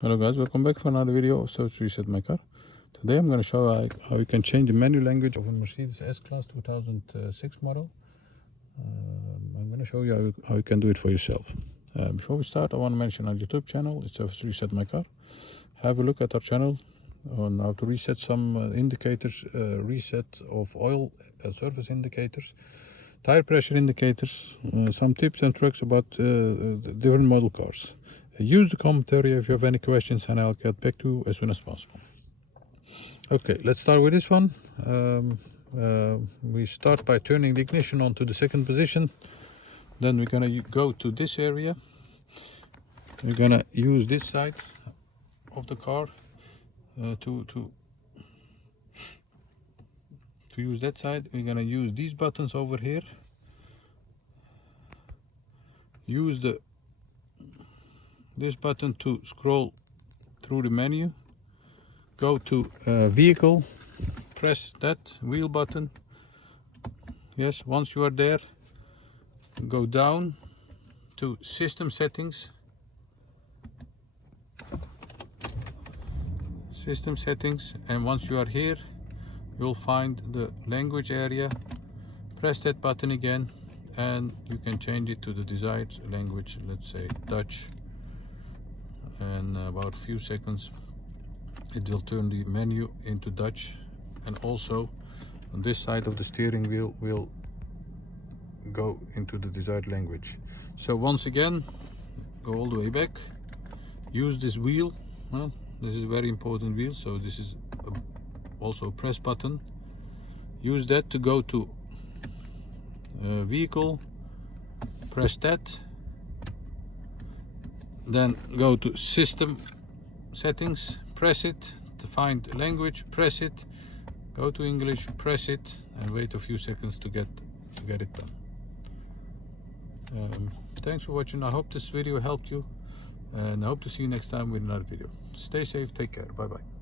Hello guys, welcome back for another video of So to Reset My Car. Today I'm going to show how you can change the menu language of a Mercedes S Class 2006 model. I'm going to show you how you can do it for yourself. Before we start, I want to mention our YouTube channel. It's So to Reset My Car. Have a look at our channel on how to reset some indicators, reset of oil service indicators, tire pressure indicators, some tips and tricks about the different model cars. Use the comment area if you have any questions and I'll get back to you as soon as possible. Okay, let's start with this one. We start by turning the ignition on to the second position. Then we're gonna go to this area. We're gonna use this side of the car to use that side. We're gonna use these buttons over here. Use this button to scroll through the menu. Go to vehicle, press that wheel button. Yes, once you are there, go down to system settings. System settings, and once you are here, you'll find the language area. Press that button again and you can change it to the desired language, let's say Dutch. And about a few seconds it will turn the menu into Dutch, and also on this side of the steering wheel will go into the desired language. So once again, go all the way back, use this wheel. This is a very important wheel, so this is also a press button. Use that to go to vehicle, press that. Then go to system settings, press it to find language, press it, go to English, press it, and wait a few seconds to get it done. Thanks for watching. I hope this video helped you, and I hope to see you next time with another video. Stay safe, take care, bye bye.